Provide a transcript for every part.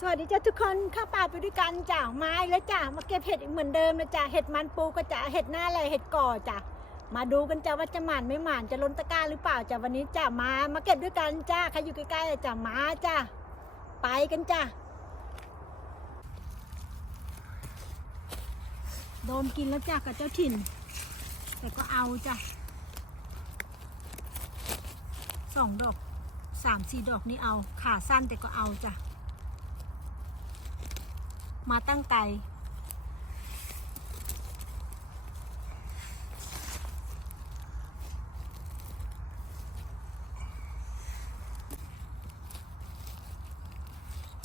สวัสดีจ้าทุกคนเข้าป่าไปด้วยกันจ้าไม้แล้วจ้ามาเก็บเห็ดอีกเหมือนเดิมนะจ้าเห็ดมันปูก็จ้าเห็ดหน้าอะไรเห็ดก่อจ้ามาดูกันจ้าว่าจะหมานไม่หมานจะล้นตะกร้าหรือเปล่าจ้าวันนี้จ้ามามาเก็บด้วยกันจ้าใครอยู่ใกล้ๆจ้ามาจ้าไปกันจ้าโดนกินแล้วจ้ากับเจ้าถิ่น แต่ก็เอาจ้าสองดอกสามสี่ดอกนี่เอาขาสั้นแต่ก็เอาจ้ะ มาตั้งไกล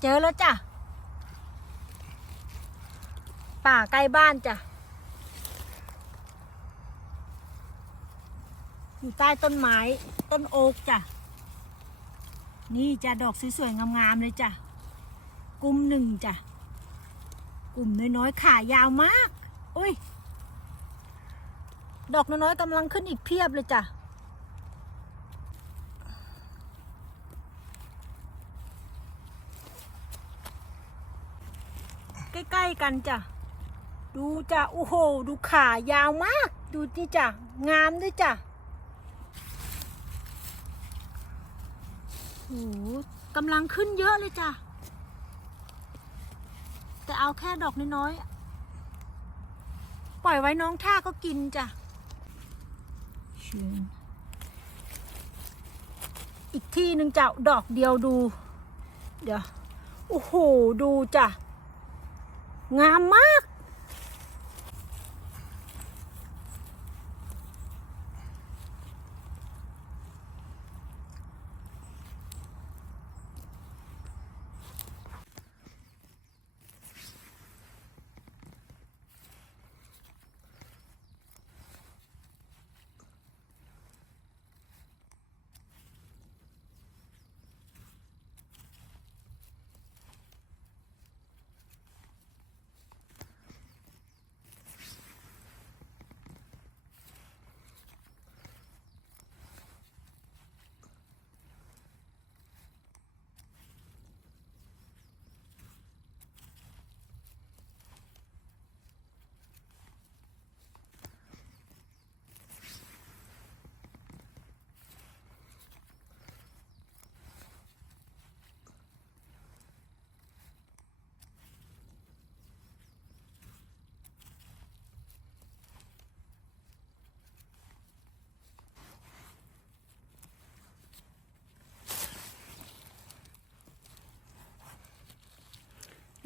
เจอแล้วจ้ะ ป่าใกล้บ้านจ้ะ อยู่ใต้ต้นไม้ ต้นโอ๊กจ้ะ นี่จะดอกสวยๆงามๆเลยจ้ะ กุมหนึ่งจ้ะ กลุ่มน้อยๆขายาวมาก อุ้ย ดอกน้อยๆกำลังขึ้นอีกเพียบเลยจ้ะ ใกล้ๆกันจ้ะ ดูจ้ะ โอ้โห ดูขายาวมาก ดูนี่จ้ะ งามด้วยจ้ะโอ้โหกำลังขึ้นเยอะเลยจ้ะ แต่เอาแค่ดอกน้อยๆ ปล่อยไว้น้องท่าก็กินจ้ะชิมอีกที่หนึ่งจ้ะดอกเดียวดู เดี๋ยว โอ้โห ดูจ้ะ งามมาก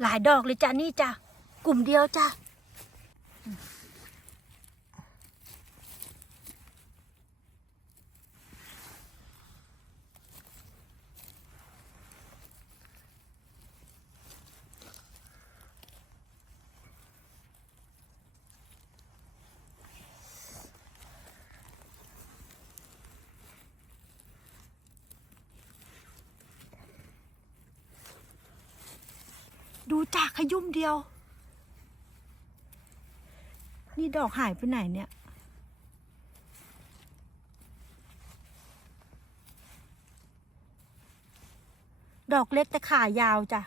หลายดอกเลยจ้ะนี่จ้ะกลุ่มเดียวจ้ะ ดูจ้ะขยุ่มเดียว นี่ดอกหายไปไหนเนี่ย ดอกเล็กแต่ขายาวจ้ะ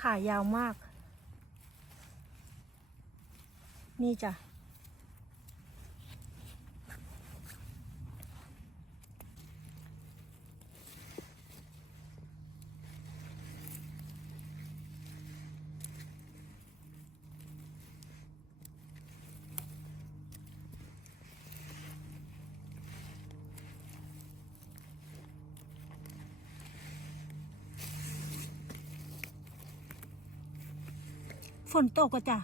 ขายาวมาก นี่จ้ะ ฝนตกอะจ้ะ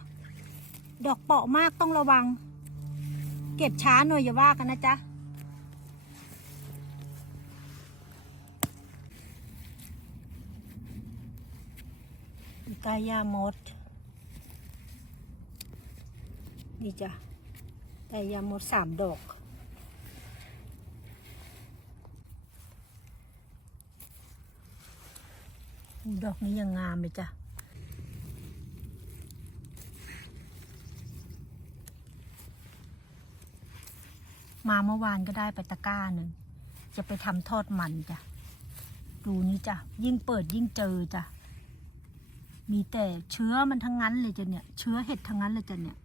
ดอกเปาะมากต้องระวัง เก็บช้าหน่อยอย่าว่ากันนะจ๊ะ กายามด นี่จ้ะกายามดสามดอกดอกนี้ยังงามเลยจ้ะ มาเมื่อวานก็ได้ไปตะกร้าหนึ่ง จะไปทำทอดมันจ้ะ ดูนี่จ้ะ ยิ่งเปิดยิ่งเจอจ้ะ มีแต่เชื้อมันทั้งนั้นเลยจ้ะเนี่ย เชื้อเห็ดทั้งนั้นเลยจ้ะเนี่ย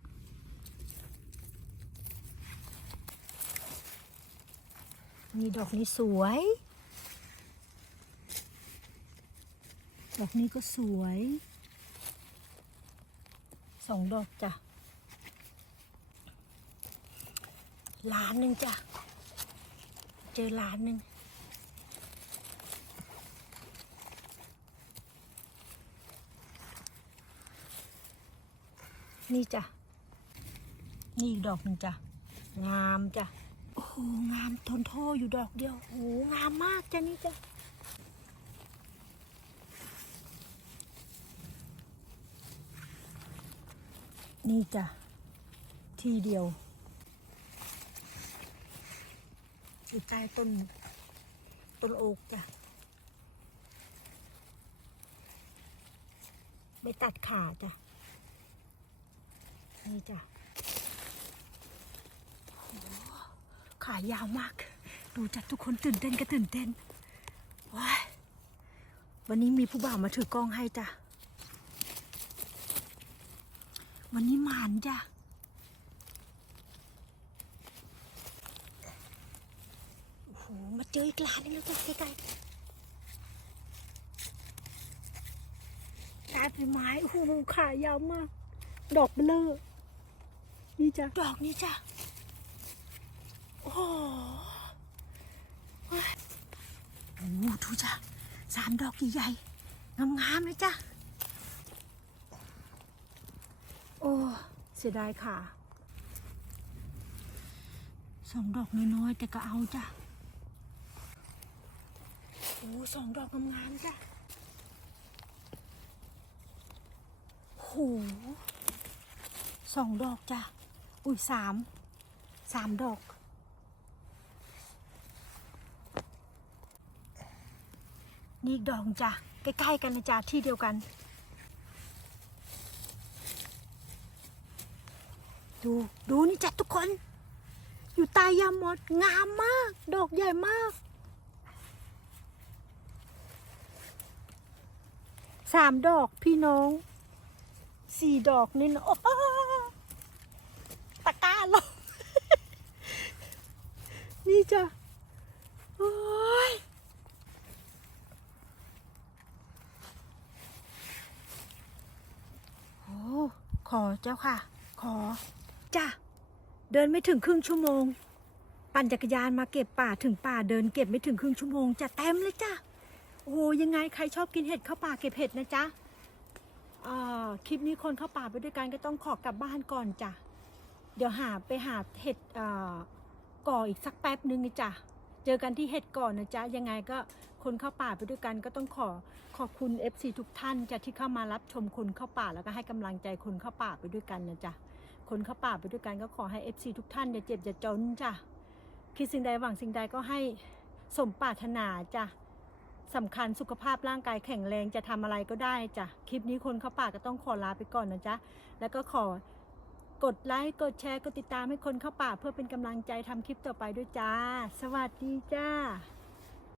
มีดอกนี้สวย ดอกนี้ก็สวย สองดอกจ้ะ ล้านหนึ่งจ้ะ เจอล้านหนึ่งนี่จ้ะ นี่อีกดอกหนึ่งจ้ะ งามจ้ะ โอ้โห งามทนโทอยู่ดอกเดียว โอ้โห งามมากจ้ะนี่จ้ะ นี่จ้ะ ทีเดียว อยู่ใต้ต้น ต้นโอกจ้ะไม่ตัดขาจ้ะ นี่จ้ะโอ้ขายาวมาก ดูจัดทุกคนตื่นเต้นก็ตื่นเต้นว้ายวันนี้มีผู้บ่าวมาถือกล้องให้จ้ะ วันนี้หมานจ้ะ โอ้โห มา เจออีกร้านหนึงแล้วจ้ะใกล้ๆร้านเป็นไม้โอ้โหขายาวมาก ดอกเบลอนี่จ้ะ ดอกนี้จ้ะ โอ้โหโอ้ยโอ้โหดูจ้ะสามดอกใหญ่ๆงามๆเลยจ้ะ โอ้เสียดายค่ะสองดอกน้อยๆแต่ก็เอาจ้ะ โอ้สองดอกงามๆจ้ะโหสองดอกจ้ะ อุ้ยสาม สามดอก นี่ดอกจ้ะ ใกล้ๆกันนะจ้ะ ที่เดียวกัน ดู ดูนี่จ้ะทุกคน อยู่ใตายามด งามมาก ดอกใหญ่มาก สามดอกพี่น้องสี่ดอกนี่นะตะกร้าลงนี่จ้ะโอ้ยโอ้ขอเจ้าค่ะ ขอจ้ะเดินไม่ถึงครึ่งชั่วโมง ปั่นจักรยานมาเก็บป่าถึงป่าเดินเก็บไม่ถึงครึ่งชั่วโมงจะเต็มเลยจ้ะ โอ้โหยังไงใครชอบกินเห็ดเข้าป่าเก็บเห็ดนะจ๊ะคลิปนี้คนเข้าป่าไปด้วยกันก็ต้องขอกลับบ้านก่อนจ้ะ เดี๋ยวหาไปหาเห็ดก่ออีกสักแป๊บนึงจ้ะเจอกันที่เห็ดก่อนนะจ๊ะ ยังไงก็คนเข้าป่าไปด้วยกันก็ต้องขอขอบคุณ FC ทุกท่านจ้ะที่เข้ามารับชมคนเข้าป่าแล้วก็ให้กำลังใจคนเข้าป่าไปด้วยกันนะจ๊ะ คนเข้าป่าไปด้วยกันก็ขอให้ FC ทุกท่านอย่าเจ็บอย่าจนจ้ะ คิดสิ่งใดหวังสิ่งใดก็ให้สมปรารถนาจ้ะ สำคัญสุขภาพร่างกายแข็งแรงจะทำอะไรก็ได้จ้ะ คลิปนี้คนเข้าป่าก็ต้องขอลาไปก่อนนะจ๊ะ แล้วก็ขอกดไลค์กดแชร์กดติดตามให้คนเข้าป่าเพื่อเป็นกำลังใจทำคลิปต่อไปด้วยจ้า สวัสดีจ้า